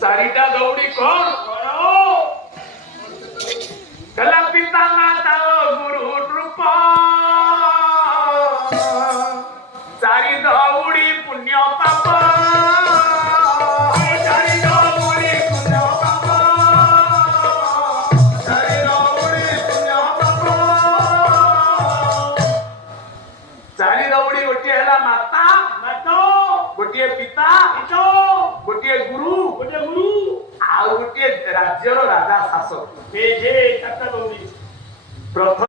चारिटा गौडी कोण कला पिता माता गुरु रूप चारी गौडी पुण्य पाप चारी गौडी पुण्य पाप चारी गौडी पुण्य पाप चारी गौडी गोटे है माता गोटे पिता गोटे गुरु आउ गोटे राज्यर राजा शासक प्रथम